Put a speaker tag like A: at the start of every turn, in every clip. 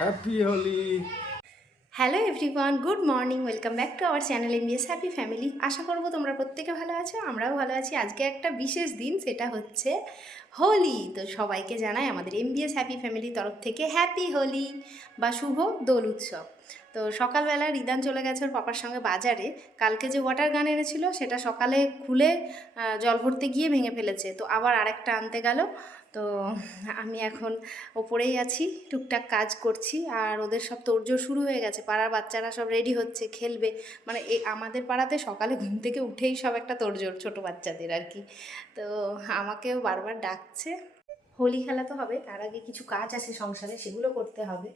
A: Happy Holi
B: hello everyone good morning welcome back to our channel MBS happy family আশা করব তোমরা প্রত্যেকে ভালো আছো, আমরাও ভালো আছি। আজকে একটা বিশেষ দিন, সেটা হচ্ছে হোলি। তো সবাইকে জানাই আমাদের এমবিএস হ্যাপি ফ্যামিলির তরফ থেকে হ্যাপি হোলি বা শুভ দোল উৎসব। তো সকালবেলা রিদান চলে গেছে ওর পাপার সঙ্গে বাজারে। কালকে যে ওয়াটার গান এনেছিল, সেটা সকালে খুলে জল ভরতে গিয়ে ভেঙে ফেলেছে। তো আবার আরেকটা আনতে গেল। তো আমি এখন ওপরেই আছি, টুকটাক কাজ করছি আর ওদের সব তোড়জোড় শুরু হয়ে গেছে, পাড়ার বাচ্চারা সব রেডি হচ্ছে, খেলবে। মানে এই আমাদের পাড়াতে সকালে ঘুম থেকে উঠেই সব একটা তোড়জোড় ছোটো বাচ্চাদের আর কি। তো আমাকেও বারবার ডাকছে, হোলি খেলা তো হবে, তার আগে কিছু কাজ আছে সংসারে, সেগুলো করতে হবে।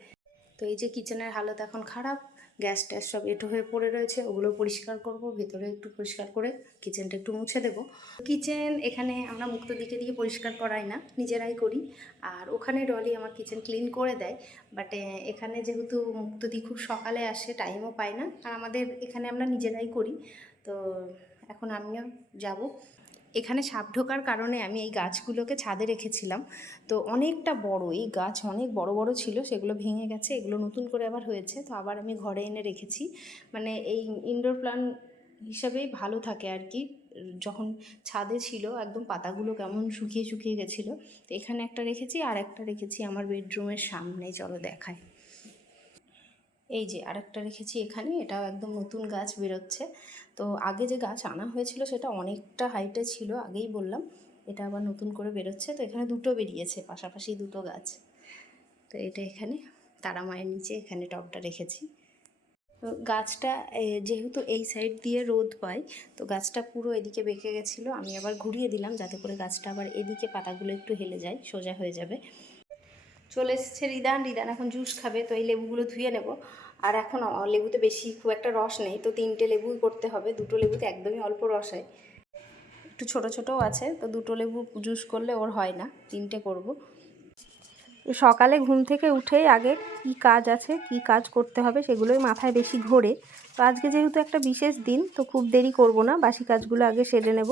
B: তো এই যে কিচেনের হালত এখন খারাপ গ্যাস ট্যাস সব এঁটো হয়ে পড়ে রয়েছে ওগুলো পরিষ্কার করব, ভেতরে একটু পরিষ্কার করে কিচেনটা একটু মুছে দেবো। কিচেন এখানে আমরা মুক্ত দিকে দিয়ে পরিষ্কার করাই না, নিজেরাই করি। আর ওখানে ডলি আমার কিচেন ক্লিন করে দেয় বাট এখানে যেহেতু মুক্ত দিক খুব সকালে আসে টাইমও পায় না। আর আমাদের এখানে আমরা নিজেরাই করি, তো এখন আমিও যাব। এখানে সাপ ঢোকার কারণে আমি এই গাছগুলোকে ছাদে রেখেছিলাম। তো অনেকটা বড়, এই গাছ অনেক বড় বড় ছিল, সেগুলো ভেঙে গেছে, এগুলো নতুন করে আবার হয়েছে, তো আবার আমি ঘরে এনে রেখেছি। মানে এই ইনডোর প্ল্যান হিসাবেই ভালো থাকে আর কি। যখন ছাদে ছিল, একদম পাতাগুলো কেমন শুকিয়ে শুকিয়ে গেছিল, তো এখানে একটা রেখেছি, আর একটা রেখেছি আমার বেডরুমের সামনে, চলো দেখায় এই যে আরেকটা রেখেছি এখানে, এটাও একদম নতুন গাছ বেরোচ্ছে। তো আগে যে গাছ আনা হয়েছিল সেটা অনেকটা হাইটে ছিল, আগেই বললাম। এটা আবার নতুন করে বেরোচ্ছে। তো এখানে দুটো বেরিয়েছে, পাশাপাশি দুটো গাছ। তো এটা এখানে তারা মায়ের নিচে এখানে টবটা রেখেছি। তো গাছটা যেহেতু এই সাইড দিয়ে রোদ পায়, তো গাছটা পুরো এদিকে বেঁকে গেছিল। আমি আবার ঘুরিয়ে দিলাম যাতে করে গাছটা আবার এদিকে পাতাগুলো একটু হেলে যায়, সোজা হয়ে যাবে। চলে এসেছে রিদান। রিদান এখন জুস খাবে, তো এই লেবুগুলো ধুয়ে নেব। আর এখন লেবুতে বেশি খুব একটা রস নেই, তো তিনটে লেবুই করতে হবে। দুটো লেবুতে একদমই অল্প রস হয়। একটু ছোট ছোটও আছে, তো দুটো লেবু জুস করলে ওর হয় না, তিনটে করব। সকালে ঘুম থেকে উঠেই আগে কি কাজ আছে, কি কাজ করতে হবে সেগুলোই মাথায় বেশি ঘোরে। তো আজকে যেহেতু একটা বিশেষ দিন, তো খুব দেরি করব না, বাসি কাজগুলো আগে সেরে নেব।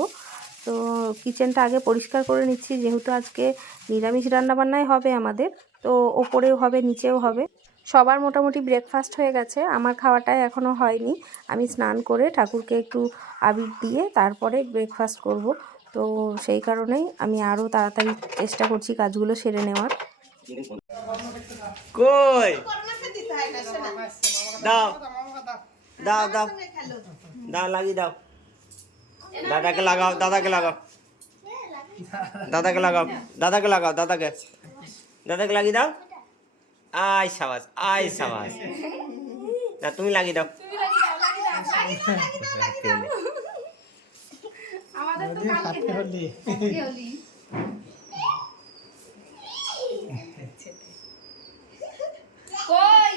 B: তো কিচেনটা আগে পরিষ্কার করে নিচ্ছি, যেহেতু আজকে নিরামিষ রান্নাবান্নাই হবে আমাদের। তো ওপরেও হবে, নিচেও হবে। সবার মোটামুটি ব্রেকফাস্ট হয়ে গেছে। আমার খাওয়াটাই এখনও হয়নি। আমি স্নান করে ঠাকুরকে একটু আবির দিয়ে তারপরে ব্রেকফাস্ট করব। তো সেই কারণেই আমি আরও তাড়াতাড়ি চেষ্টা করছি কাজগুলো সেরে নেওয়ার।
C: কই? দাও। দাও দাও। দাও, লাগিয়ে দাও। দাদাকে লাগাও দাদাকে লাগাও। দাদাকে লাগাও দাদাকে লাগাও, দাদাকে। দাদাকে লাগিয়ে দাও। আয় সাবাস আয় সাবাস। না তুমি লাগিয়ে দাও।
A: হ্যাপি হোলি।
C: কই?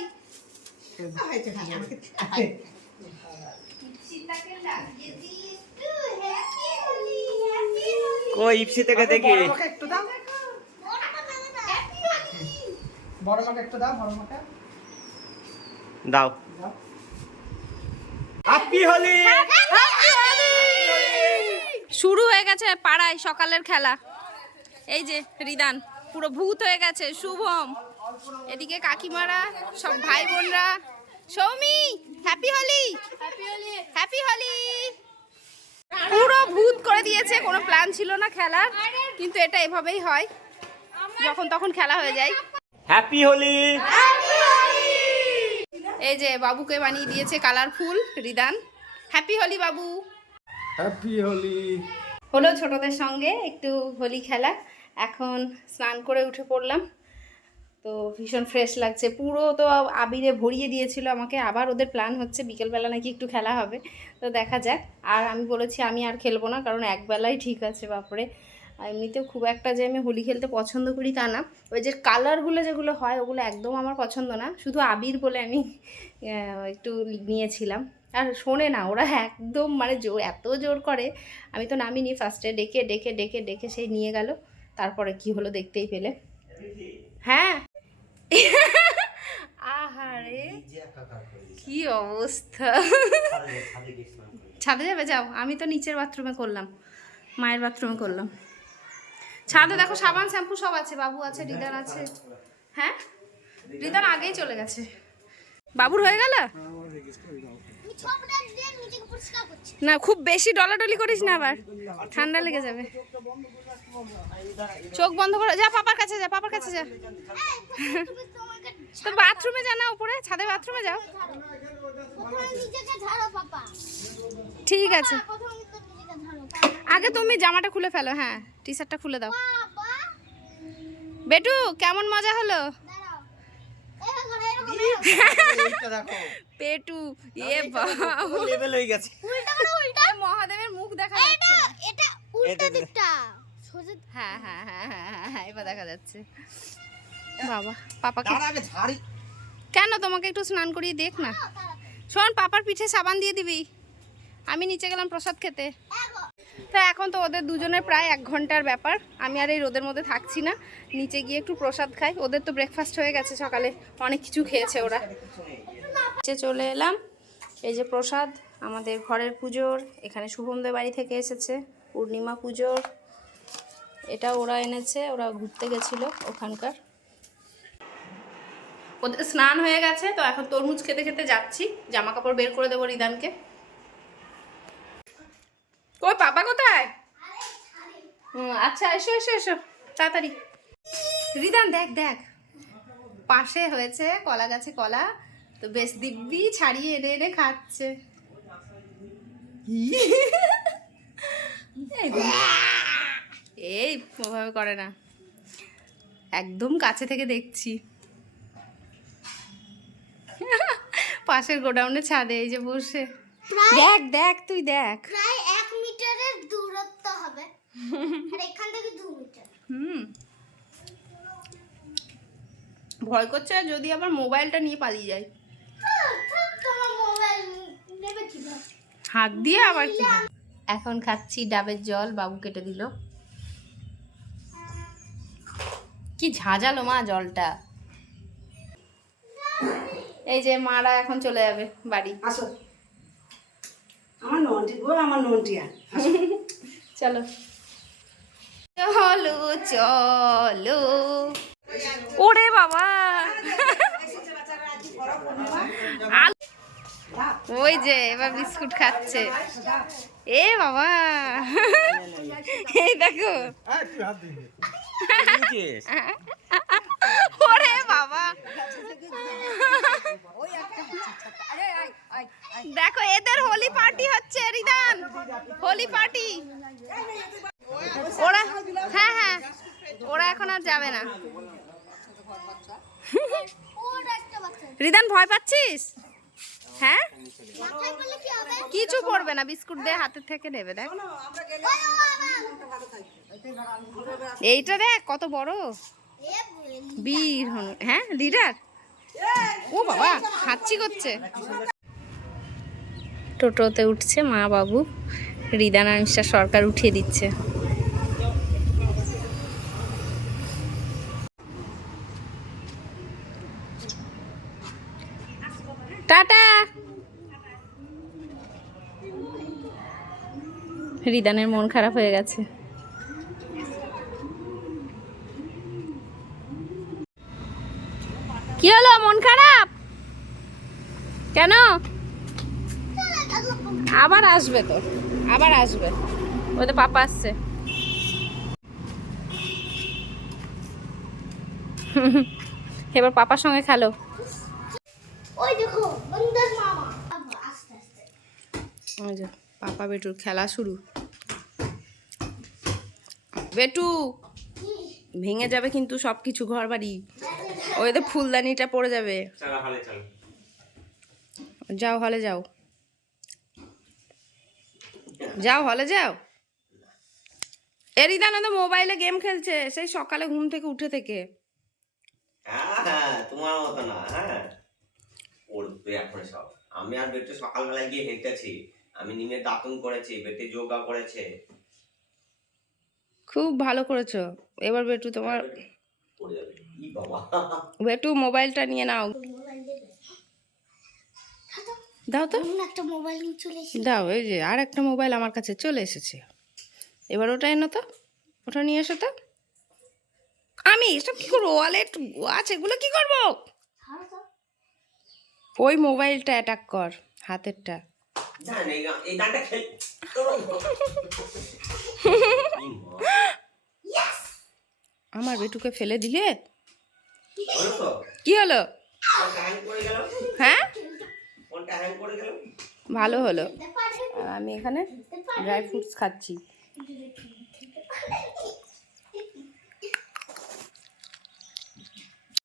C: ইপসি থেকে দেখি
A: একটু দাও বড় মাকে একটু দাও বড় মাকে।
C: দাও। হ্যাপি হোলি
D: শুরু হয়ে গেছে পাড়ায় সকালের খেলা। এই যে রিদান পুরো ভূত হয়ে গেছে শুভম। এদিকে কাকিমারা সব ভাই বোনরা সৌমি হ্যাপি হোলি হ্যাপি হোলি পুরো ভূত করে দিয়েছে কোনো প্ল্যান ছিল না খেলার কিন্তু এটা এভাবেই হয়। যখন তখন খেলা হয়ে যায়।
C: হ্যাপি হোলি
D: এই যে বাবুকে বানিয়ে দিয়েছে কালারফুল রিদান। হ্যাপি হোলি বাবু।
A: হ্যাপি হোলি
B: হলো ছোটদের সঙ্গে একটু হোলি খেলা। এখন স্নান করে উঠে পড়লাম। তো ভীষণ ফ্রেশ লাগছে। পুরো তো আবিরে ভরিয়ে দিয়েছিল আমাকে। আবার ওদের প্ল্যান হচ্ছে বিকেলবেলা নাকি একটু খেলা হবে। তো দেখা যাক। আর আমি বলেছি আমি আর খেলব না কারণ একবেলাই ঠিক আছে বাপরে। আর এমনিতেও খুব একটা যে আমি হোলি খেলতে পছন্দ করি তা না। ওই যে কালারগুলো যেগুলো হয় ওগুলো একদম আমার পছন্দ না। শুধু আবির বলে আমি একটু নিয়েছিলাম। আর শোনে না, ওরা একদম মানে জোর এত জোর করে। আমি তো নামিনি ফার্স্টে ডেকে ডেকে ডেকে ডেকে সেই নিয়ে গেল। তারপরে কি হলো দেখতেই পেলে। হ্যাঁ। আহারে, কি অবস্থা। ছাদে যাবে, যাও। আমি তো নিচের বাথরুমে করলাম। মায়ের বাথরুমে করলাম। ছাদে দেখো সাবান, শ্যাম্পু সব আছে, বাবু আছে, রিদান আছে। হ্যাঁ? রিদান আগেই চলে গেছে। বাবুর হয়ে গেল? না, খুব বেশি ডলাডলি করিস না আবার। ঠান্ডা লেগে যাবে। চোখ বন্ধ করে, যা পাপার কাছে যা, পাপার কাছে যা। তো বাথরুমে যা না উপরে, ছাদে বাথরুমে যাও। ঠিক আছে। আগে তুমি জামাটা খুলে ফেলো হ্যাঁ। টি শার্টটা খুলে দাও। বেটু কেমন মজা হলো? পেটু এ
C: লেভেল হয়ে গেছে।
B: মহাদেবের মুখ দেখা যাচ্ছে
C: এটা
B: হ্যাঁ হ্যাঁ হ্যাঁ হ্যাঁ হ্যাঁ হ্যাঁ এবার দেখা যাচ্ছে। বাবা পাপাকে
C: তার আগে ঝাড়ি।
B: কেন? তোমাকে একটু স্নান করিয়ে দেখ না। শোন পাপার পিঠে সাবান দিয়ে দিবি। আমি নিচে গেলাম প্রসাদ খেতে। এখন তো ওদের দুজনের প্রায় এক ঘণ্টার ব্যাপার। আমি আর এই রোদের মধ্যে থাকছি না। নিচে গিয়ে একটু প্রসাদ খাই। ওদের তো ব্রেকফাস্ট হয়ে গেছে সকালে। অনেক কিছু খেয়েছে ওরা। নিচে চলে এলাম। এই যে প্রসাদ, আমাদের ঘরের পুজোর। এখানে শুভমদের বাড়ি থেকে এসেছে। পূর্ণিমা পুজোর। এটা ওরা এনেছে। ওরা ঘুরতে গেছিল ওখানকার। ওদের স্নান হয়ে গেছে। তো এখন তরমুজ খেতে খেতে যাচ্ছি। জামা কাপড় বের করে দেবো রিদানকে। ওই পাপা কোথায়? আচ্ছা এসো এসো এসো। তাড়াতাড়ি। রিদান দেখ দেখ। পাশে হয়েছে কলা গাছে কলা। তো বেশ দিব্যি ছাড়িয়ে এনে এনে খাচ্ছে। এই এই ওভাবে করে না। একদম কাছে থেকে দেখছি। পাশের গোডাউনে ছাদে এই যে বসে। দেখ দেখ তুই দেখ
D: প্রায় এক মিটারের দূরত্ব হবে আর এখান থেকে দু মিটার
B: হুম ভয় করছে যদি আবার মোবাইলটা নিয়ে পালিয়ে যায়। হাত দিয়ে আবার কি এখন খাচ্ছি ডাবের জল বাবু কেটে দিল। কি ঝাঁঝালো মা জলটা। এই যে মারা এখন চলে যাবে বাড়ি।
E: আসো। আমার নন্টি গো আমার নন্টিয়া
B: চলো। চলো চলো। ওরে বাবা। ওই যে, এবার বিস্কুট খাচ্ছে। এ বাবা। এই দেখো। ওরে বাবা। দেখো, এদের হোলি পার্টি হচ্ছে, রিদান। হোলি পার্টি। ওরা হ্যাঁ হ্যাঁ ওরা এখন আর যাবে না। রিদান, ভয় পাচ্ছিস? হ্যাঁ? কিছু পড়বে না? বিস্কুট দিয়ে হাতের থেকে নেবে, দেখ। এইটা দেখ, কত বড়। বীর হ্যাঁ লিডার? ও বাবা, হাঁচি করছে। টোটোতে উঠছে মা বাবু। রিদানা মিস্টার সরকার উঠিয়ে দিচ্ছে। টাটা। রিদানের মন খারাপ হয়ে গেছে। কি হলো? মন খারাপ? কেন? আবার আসবে তো। আবার আসবে। ওই তো পাপা আসছে। এবার পাপার সঙ্গে খেলো।
D: ওই দেখো।
B: যে পাপা বেটুর খেলা শুরু। বেটু ভেঙে যাবে কিন্তু সব কিছু ঘর বাড়ি ওই তো ফুলদানিটা পড়ে যাবে। যাও হলে যাও। যাও হলে যাও। এরিদানা তো মোবাইলে গেম খেলছে সেই সকালে ঘুম থেকে উঠে থেকে।
C: হ্যাঁ হ্যাঁ তোমার মতো না হ্যাঁ। আমি আর বেটে সকালবেলায় গিয়ে হেঁটেছি। আমি নিমের দাতন করেছি বেটে যোগা করেছে।
B: খুব ভালো করেছ। এবার বেটু তোমার
C: পড়ে যাবে। ই বাবা।
B: বেটু মোবাইলটা নিয়ে নাও। দাও। তো।
D: একটা মোবাইল নিয়ে চলে এসেছি।
B: দাও এই যে আর একটা মোবাইল আমার কাছে চলে এসেছে। এবার ওটা এনো তো। ওটা নিয়ে এসো তো। আমি এসব কি করব? ওয়ালেট আছে এগুলো কি করব? ওই মোবাইলটা অ্যাটাক কর হাতেরটা।
C: জান এই গা- এই গানটা খেল
B: আমার বেটুকে ফেলে দিলে।
C: হলো?
B: কি হলো?
C: হ্যাং করে গেল।
B: হ্যাঁ
C: ফোনটা হ্যাং করে গেল।
B: ভালো হলো। আমি এখানে ড্রাই ফ্রুটস খাচ্ছি।